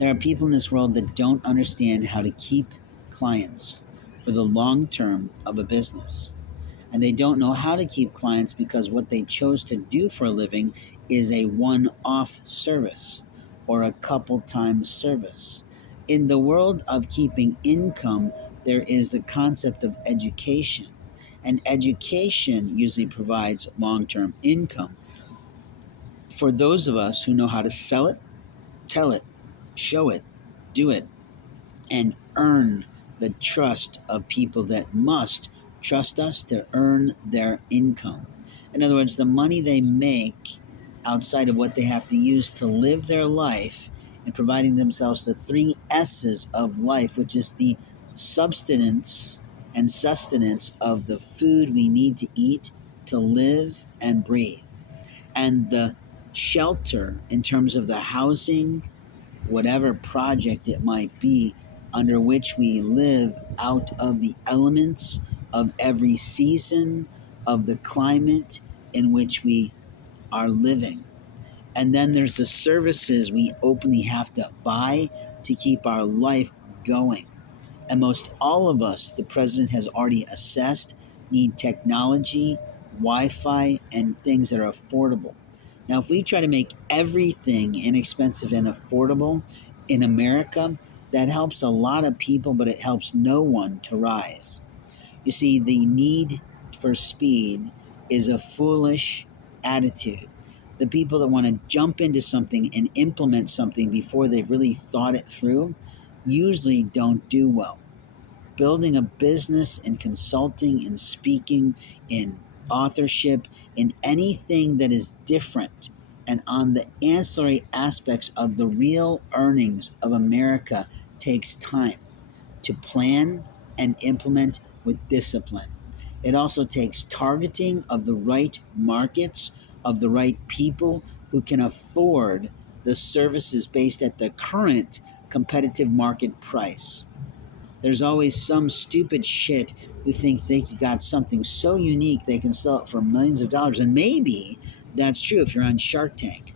There are people in this world that don't understand how to keep clients for the long term of a business. And they don't know how to keep clients because what they chose to do for a living is a one off service or a couple times service. In the world of keeping income, there is the concept of education. And education usually provides long term income for those of us who know how to sell it, tell it, show it, do it, and earn the trust of people that must trust us to earn their income. In other words, the money they make outside of what they have to use to live their life and providing themselves the three S's of life, which is the substance and sustenance of the food we need to eat to live and breathe, and the shelter in terms of the housing, whatever project it might be, under which we live out of the elements of every season of the climate in which we are living. And then there's the services we openly have to buy to keep our life going. And most all of us, the president has already assessed, need technology, Wi Fi, and things that are affordable. Now, if we try to make everything inexpensive and affordable in America, that helps a lot of people, but it helps no one to rise. You see, the need for speed is a foolish attitude. The people that want to jump into something and implement something before they've really thought it through usually don't do well. Building a business in consulting, in speaking, in authorship, in anything that is different and on the ancillary aspects of the real earnings of America takes time to plan and implement with discipline. It also takes targeting of the right markets, of the right people who can afford the services based at the current competitive market price. There's always some stupid shit who thinks they got something so unique they can sell it for millions of dollars. And maybe that's true if you're on Shark Tank,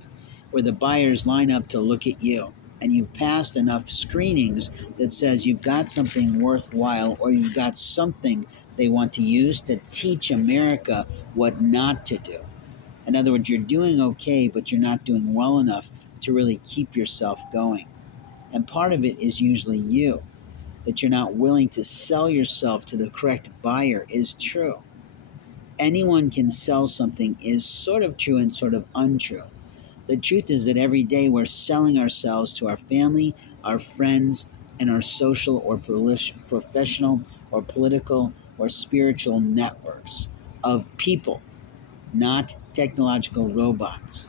where the buyers line up to look at you and you've passed enough screenings that says you've got something worthwhile or you've got something they want to use to teach America what not to do. In other words, you're doing okay, but you're not doing well enough to really keep yourself going. And part of it is usually you, that you're not willing to sell yourself to the correct buyer is true. Anyone can sell something is sort of true and sort of untrue. The truth is that every day we're selling ourselves to our family, our friends, and our social or professional or political or spiritual networks of people, not technological robots.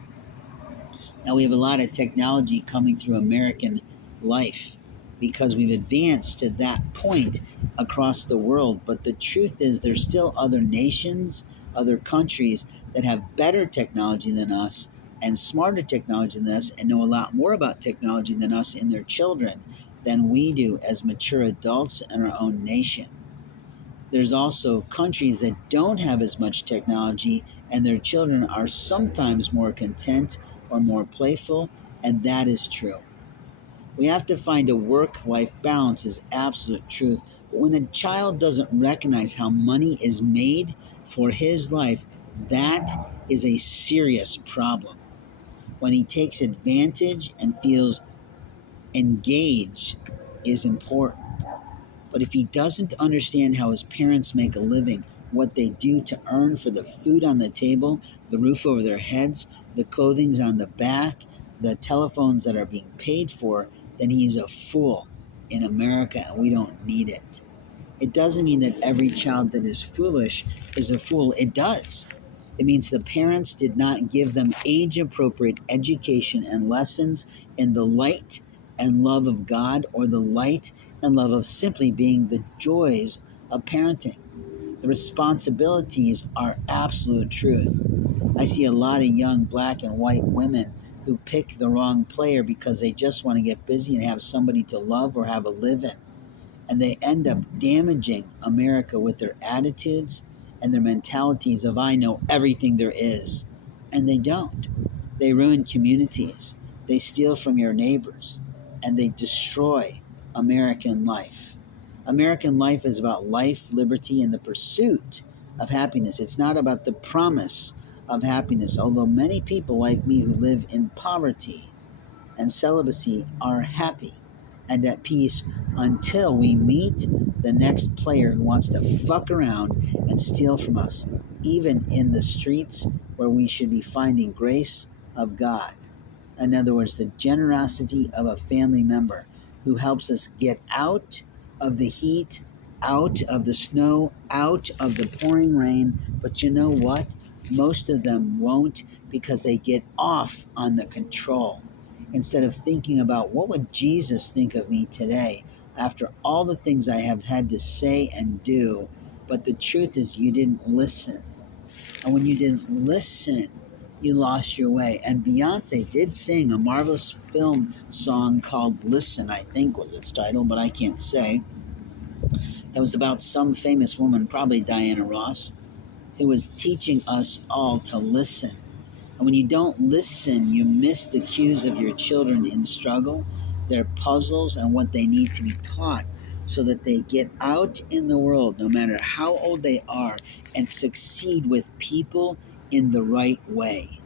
Now, we have a lot of technology coming through American life because we've advanced to that point across the world. But the truth is, there's still other nations, other countries that have better technology than us and smarter technology than us and know a lot more about technology than us and their children than we do as mature adults in our own nation. There's also countries that don't have as much technology and their children are sometimes more content or more playful, and that is true. We have to find a work-life balance is absolute truth. But when a child doesn't recognize how money is made for his life, that is a serious problem. When he takes advantage and feels engaged is important. But if he doesn't understand how his parents make a living, what they do to earn for the food on the table, the roof over their heads, the clothing on the back, the telephones that are being paid for, then he's a fool in America and we don't need it. It doesn't mean that every child that is foolish is a fool. It does. It means the parents did not give them age appropriate education and lessons in the light and love of God or the light and love of simply being the joys of parenting. The responsibilities are absolute truth. I see a lot of young black and white women who pick the wrong player because they just want to get busy and have somebody to love or have a live in. And they end up damaging America with their attitudes and their mentalities of I know everything there is. And they don't. They ruin communities. They steal from your neighbors. and they destroy American life. American life is about life, liberty, and the pursuit of happiness. It's not about the promise of happiness, although many people like me who live in poverty and celibacy are happy and at peace until we meet the next player who wants to fuck around and steal from us, even in the streets where we should be finding grace of God. In other words, the generosity of a family member who helps us get out of the heat, out of the snow, out of the pouring rain. But you know what? Most of them won't, because they get off on the control instead of thinking about what would Jesus think of me today after all the things I have had to say and do. But the truth is, you didn't listen. And when you didn't listen, you lost your way. And Beyonce did sing a marvelous film song called Listen, I think was its title, but I can't say. That was about some famous woman, probably Diana Ross, who was teaching us all to listen. And when you don't listen, you miss the cues of your children in struggle, their puzzles, and what they need to be taught so that they get out in the world, no matter how old they are, and succeed with people in the right way.